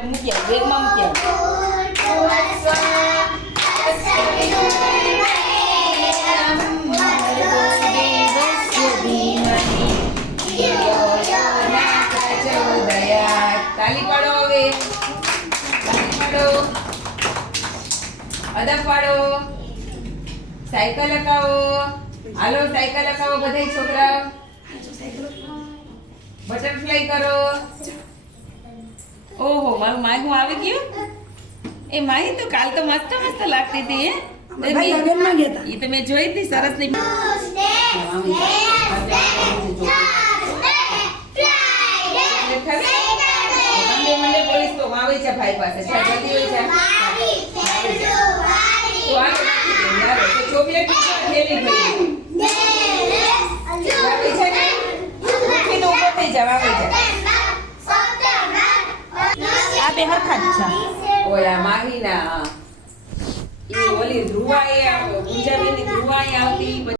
મૂક્યા બેગમાં તાલી પાડો હવે તાલી પાડો અદબ પાડો સાયકલ લગાવો હાલો સાયકલ લગાવો બધાય છોકરાઓ બટરફ્લાય કરો ઓહો મારું માહી આવી ગયું એ માહી તો કાલ તો મસ્ત મસ્ત લાગતી હતી એ તો મેં જોઈ હતી સરસ ની મંડે પોલીસ તો આવે છે ભાઈ પાસે જલ્દી હોય છે ચોકલેટ થેલી ભરી તો ઉપર થઈ જાવ આવે છે આ બે હરખા જ છે ઓલા માહીના એ ઓલી ધ્રુવા એ